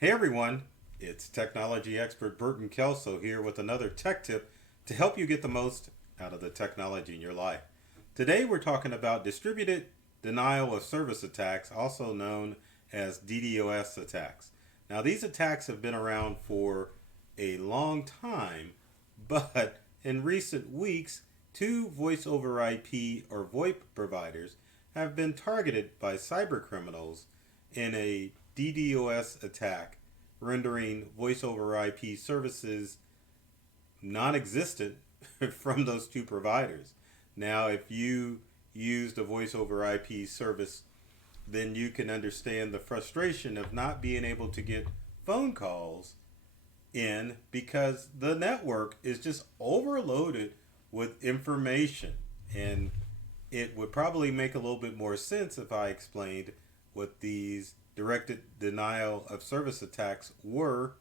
Hey everyone, it's technology expert Burton Kelso here with another tech tip to help you get the most out of the technology in your life. Today we're talking about distributed denial of service attacks, also known as DDoS attacks. Now, these attacks have been around for a long time, but in recent weeks, two voice over IP or VoIP providers have been targeted by cybercriminals in a DDoS attack, rendering voice over IP services non existent from those two providers. Now, if you used a voice over IP service, then you can understand the frustration of not being able to get phone calls in because the network is just overloaded with information. And it would probably make a little bit more sense if I explained what these directed denial of service attacks were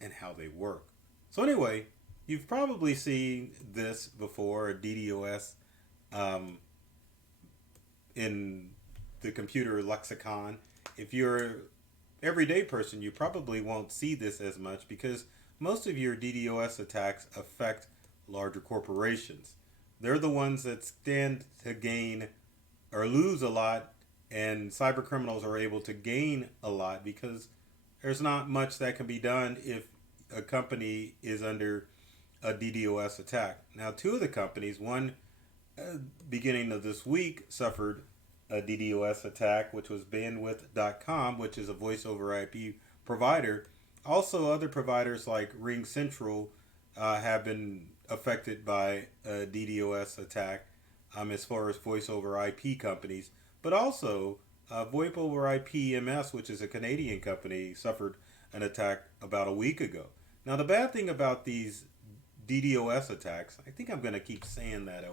and how they work. So, anyway, you've probably seen this before, DDoS, um, in the computer lexicon. If you're an everyday person, you probably won't see this as much because most of your DDoS attacks affect larger corporations. They're the ones that stand to gain or lose a lot, and cyber criminals are able to gain a lot because there's not much that can be done if a company is under a DDoS attack. Now, two of the companies, one beginning of this week, suffered a DDoS attack, which was bandwidth.com, which is a voice over IP provider. Also, other providers like Ring Central have been affected by a DDoS attack as far as voice over IP companies. But also, VoIP over IP MS, which is a Canadian company, suffered an attack about a week ago. Now, the bad thing about these DDoS attacks, I think I'm going to keep saying that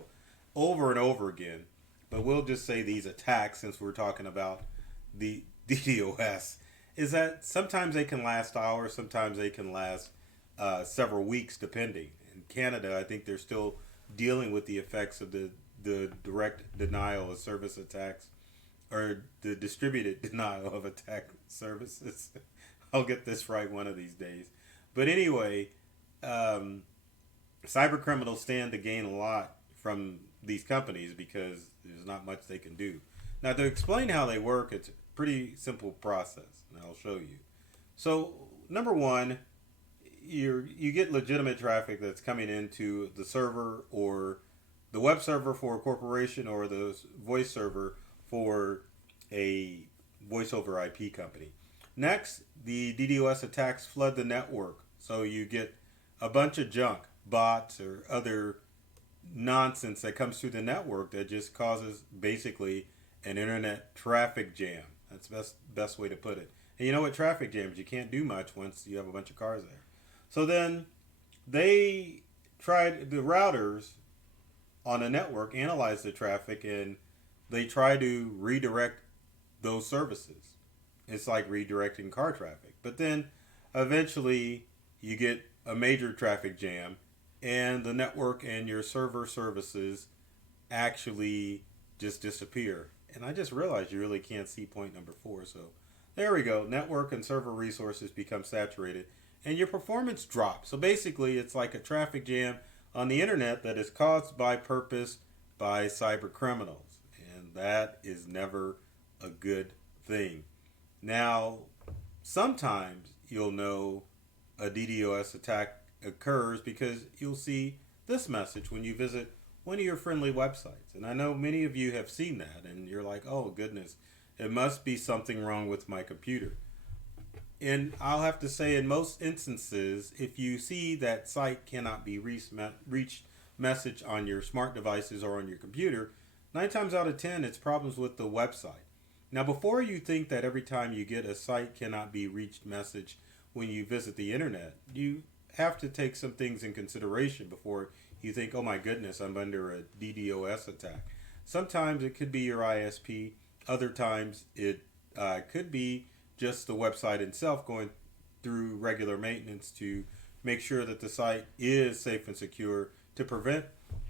over and over again, but we'll just say these attacks since we're talking about the DDoS, is that sometimes they can last hours, sometimes they can last several weeks, depending. In Canada, I think they're still dealing with the effects of the direct denial of service attacks or the distributed denial of attack services. I'll get this right one of these days. But anyway, cyber criminals stand to gain a lot from these companies because there's not much they can do. Now, to explain how they work, it's a pretty simple process, and I'll show you. So, number one, you get legitimate traffic that's coming into the server or the web server for a corporation or the voice server for a voice over IP company. Next, the DDoS attacks flood the network. So you get a bunch of junk, bots, or other nonsense that comes through the network that just causes basically an internet traffic jam. That's the best way to put it. And you know what traffic jams? You can't do much once you have a bunch of cars there. So then they tried the routers on the network analyze the traffic and they try to redirect those services. It's like redirecting car traffic. But then eventually you get a major traffic jam and the network and your server services actually just disappear. And I just realized you really can't see point number 4. So there we go. Network and server resources become saturated and your performance drops. So basically it's like a traffic jam on the internet that is caused by purpose by cyber criminals. And that is never a good thing. Now, sometimes you'll know a DDoS attack occurs because you'll see this message when you visit one of your friendly websites. And I know many of you have seen that and you're like, oh goodness, it must be something wrong with my computer. And I'll have to say, in most instances, if you see that site cannot be reached message on your smart devices or on your computer, 9 times out of 10, it's problems with the website. Now, before you think that every time you get a site cannot be reached message when you visit the internet, you have to take some things in consideration before you think, oh my goodness, I'm under a DDoS attack. Sometimes it could be your ISP. Other times it could be just the website itself going through regular maintenance to make sure that the site is safe and secure to prevent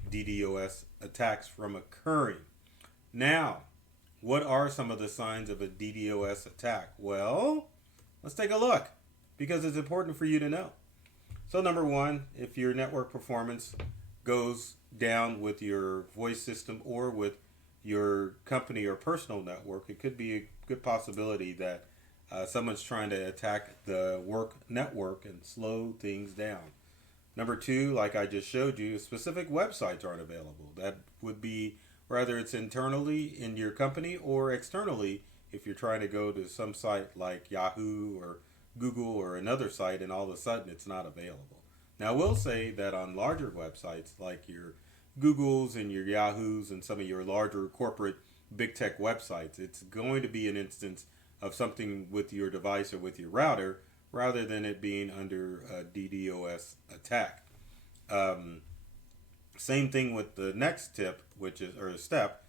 DDoS attacks from occurring. Now, what are some of the signs of a DDoS attack? Well, Let's take a look because it's important for you to know. So number one, if your network performance goes down with your voice system or with your company or personal network, it could be a good possibility that someone's trying to attack the work network and slow things down. Number two, like I just showed you, specific websites aren't available. That would be whether it's internally in your company or externally if you're trying to go to some site like Yahoo or Google or another site and all of a sudden it's not available. Now, I will say that on larger websites like your Googles and your Yahoos and some of your larger corporate big tech websites, it's going to be an instance of something with your device or with your router rather than it being under a DDoS attack. Same thing with the next tip, which is or step,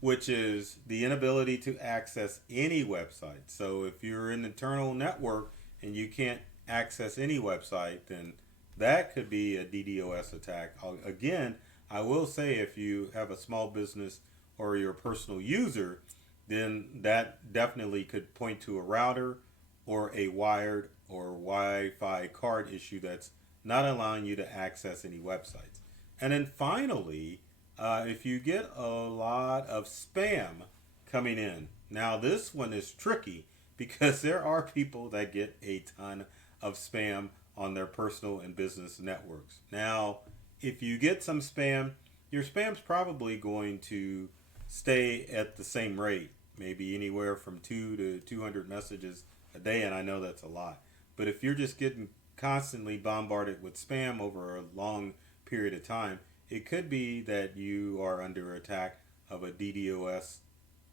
which is the inability to access any website. So if you're an internal network and you can't access any website, then that could be a DDoS attack. Again, I will say if you have a small business or you're a personal user, then that definitely could point to a router or a wired or Wi-Fi card issue that's not allowing you to access any websites. And then finally, if you get a lot of spam coming in, now this one is tricky because there are people that get a ton of spam on their personal and business networks. Now, if you get some spam, your spam's probably going to stay at the same rate, maybe anywhere from 2 to 200 messages a day, and I know that's a lot. But if you're just getting constantly bombarded with spam over a long period of time, it could be that you are under attack of a DDoS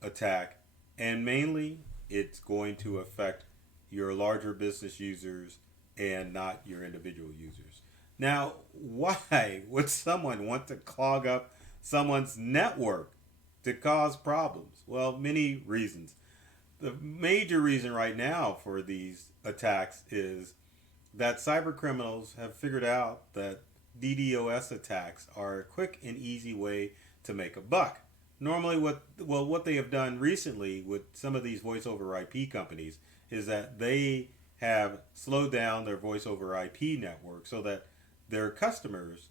attack, and mainly it's going to affect your larger business users and not your individual users. Now, why would someone want to clog up someone's network to cause problems? Well, many reasons. The major reason right now for these attacks is that cybercriminals have figured out that DDoS attacks are a quick and easy way to make a buck. Normally, what they have done recently with some of these voice over IP companies is that they have slowed down their voice over IP network so that their customers,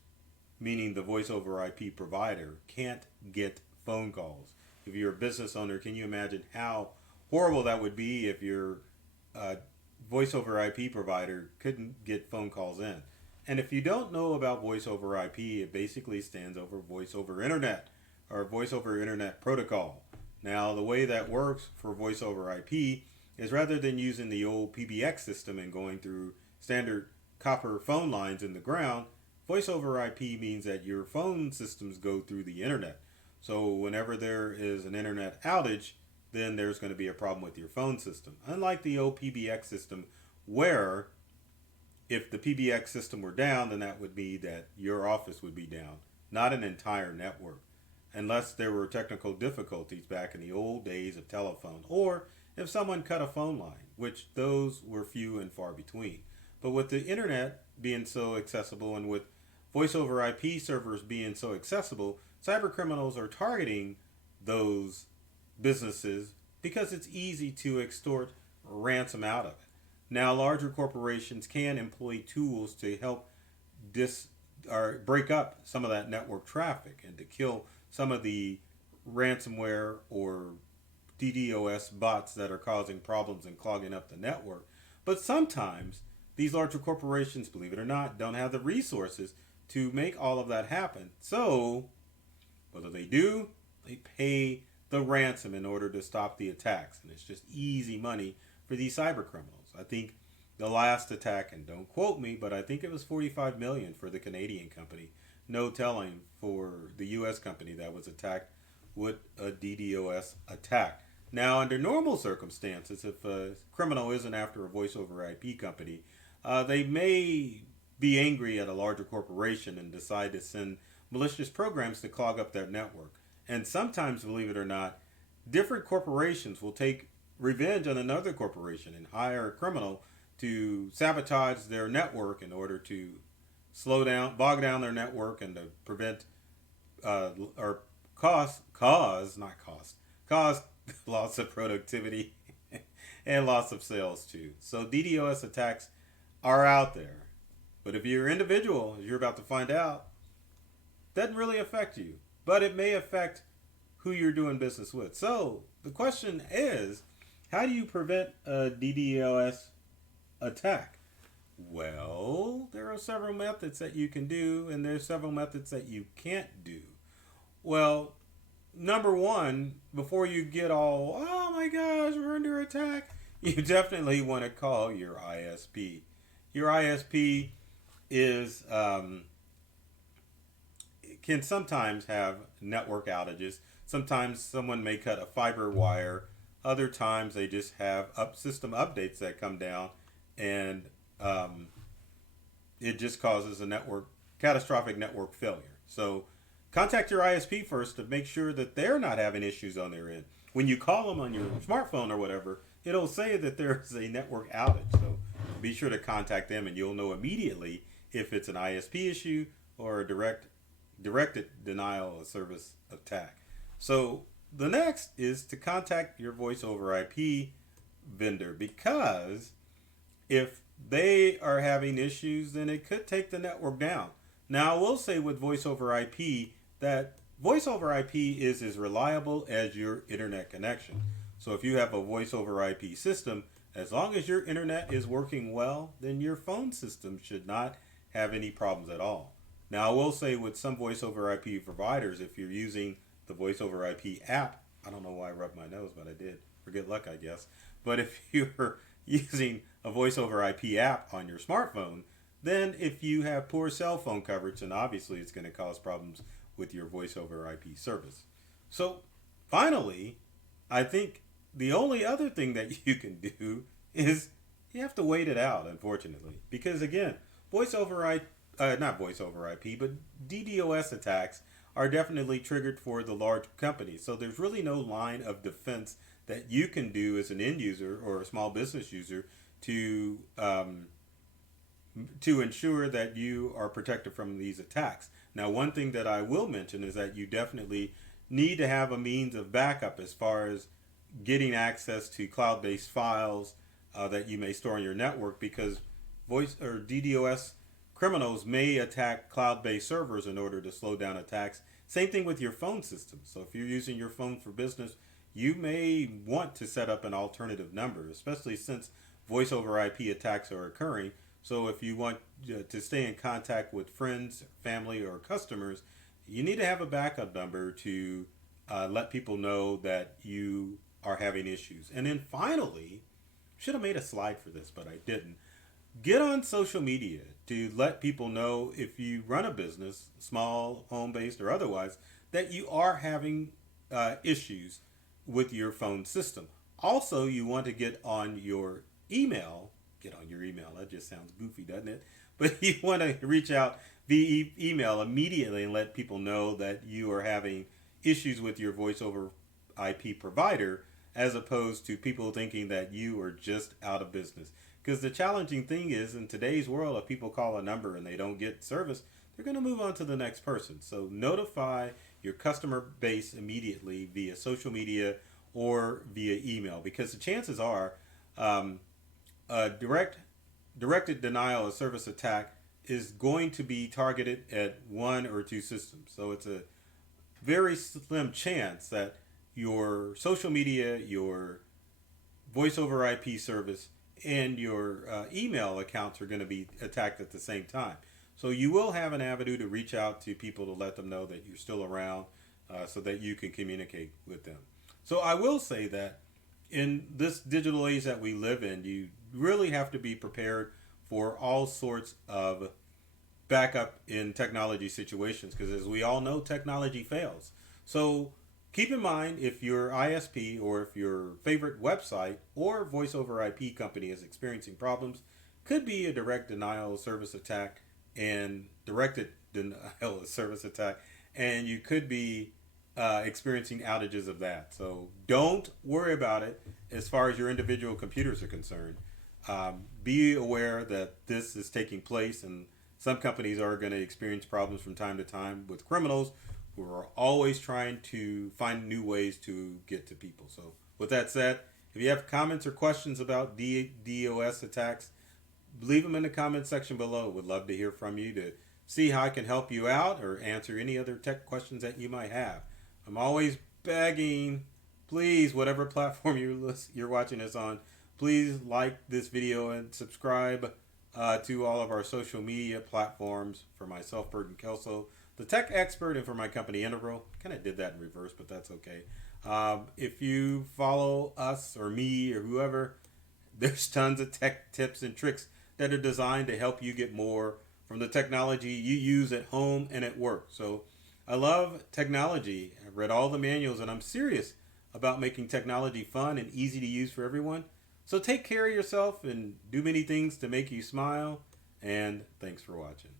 meaning the voice over IP provider, can't get phone calls. If you're a business owner, can you imagine how horrible that would be if your voice over IP provider couldn't get phone calls in? And if you don't know about voice over IP, it basically stands over voice over internet or voice over internet protocol. Now, the way that works for voice over IP is rather than using the old PBX system and going through standard copper phone lines in the ground, voice over IP means that your phone systems go through the internet. So whenever there is an internet outage, then there's going to be a problem with your phone system. Unlike the old PBX system, where if the PBX system were down, then that would mean that your office would be down, not an entire network, unless there were technical difficulties back in the old days of telephone, or if someone cut a phone line, which those were few and far between. But with the internet being so accessible and with voice over IP servers being so accessible, cybercriminals are targeting those businesses because it's easy to extort ransom out of it. Now, larger corporations can employ tools to help break up some of that network traffic and to kill some of the ransomware or DDoS bots that are causing problems and clogging up the network. But sometimes these larger corporations, believe it or not, don't have the resources to make all of that happen. So, what do? They pay the ransom in order to stop the attacks. And it's just easy money for these cyber criminals. I think the last attack, and don't quote me, but I think it was $45 million for the Canadian company. No telling for the U.S. company that was attacked with a DDoS attack. Now, under normal circumstances, if a criminal isn't after a voice over IP company, they may be angry at a larger corporation and decide to send malicious programs to clog up their network. And sometimes, believe it or not, different corporations will take revenge on another corporation and hire a criminal to sabotage their network in order to bog down their network and to prevent or cause loss of productivity and loss of sales too. So DDoS attacks are out there. But if you're individual, as you're about to find out, doesn't really affect you. But it may affect who you're doing business with. So the question is, how do you prevent a DDoS attack? Well, there are several methods that you can do, and there's several methods that you can't do. Well, number one, before you get all, oh my gosh, we're under attack, you definitely want to call your ISP. Your ISP is can sometimes have network outages. Sometimes someone may cut a fiber wire. Other times they just have system updates that come down, and it just causes a catastrophic network failure. So contact your ISP first to make sure that they're not having issues on their end. When you call them on your smartphone or whatever, it'll say that there's a network outage. So be sure to contact them, and you'll know immediately if it's an ISP issue or a directed denial of service attack. So the next is to contact your voice over IP vendor, because if they are having issues, then it could take the network down. Now, I will say with voice over IP that voice over IP is as reliable as your internet connection. So if you have a voice over IP system, as long as your internet is working well, then your phone system should not have any problems at all. Now, I will say with some voice over IP providers, if you're using the voice over IP app, I don't know why I rubbed my nose, but I did. For good luck, I guess. But if you're using a voice over IP app on your smartphone, then if you have poor cell phone coverage, then obviously it's going to cause problems with your voice over IP service. So finally, I think the only other thing that you can do is you have to wait it out, unfortunately. Because again, not voice over IP, but DDoS attacks are definitely triggered for the large companies. So there's really no line of defense that you can do as an end user or a small business user to ensure that you are protected from these attacks. Now, one thing that I will mention is that you definitely need to have a means of backup as far as getting access to cloud-based files that you may store on your network, because voice or DDoS criminals may attack cloud-based servers in order to slow down attacks. Same thing with your phone system. So if you're using your phone for business, you may want to set up an alternative number, especially since voice over IP attacks are occurring. So if you want to stay in contact with friends, family, or customers, you need to have a backup number to let people know that you are having issues. And then finally, should have made a slide for this, but I didn't. Get on social media to let people know, if you run a business, small, home-based, or otherwise, that you are having issues with your phone system. Also, you want to get on your email. That just sounds goofy, doesn't it? But you want to reach out via email immediately and let people know that you are having issues with your voice over IP provider, as opposed to people thinking that you are just out of business. Because the challenging thing is, in today's world, if people call a number and they don't get service, they're going to move on to the next person. So notify your customer base immediately via social media or via email, because the chances are a directed denial of service attack is going to be targeted at one or two systems. So it's a very slim chance that your social media, your voice over IP service, and your email accounts are going to be attacked at the same time. So you will have an avenue to reach out to people to let them know that you're still around, so that you can communicate with them. So I will say that in this digital age that we live in, you really have to be prepared for all sorts of backup in technology situations, because as we all know, technology fails. So keep in mind, if your ISP or if your favorite website or voice over IP company is experiencing problems, could be a direct denial of service attack and directed denial of service attack, and you could be experiencing outages of that. So don't worry about it as far as your individual computers are concerned. Be aware that this is taking place, and some companies are going to experience problems from time to time with criminals who are always trying to find new ways to get to people. So with that said, If you have comments or questions about DDoS attacks, leave them in the comment section below. Would love to hear from you to see how I can help you out or answer any other tech questions that you might have. I'm always begging, please, whatever platform you're watching us on, please like this video and subscribe to all of our social media platforms. For myself, Burton Kelso, the tech expert, and for my company Integral. Kind of did that in reverse, but that's okay. If you follow us or me or whoever, there's tons of tech tips and tricks that are designed to help you get more from the technology you use at home and at work. So I love technology. I've read all the manuals, and I'm serious about making technology fun and easy to use for everyone. So take care of yourself and do many things to make you smile. And thanks for watching.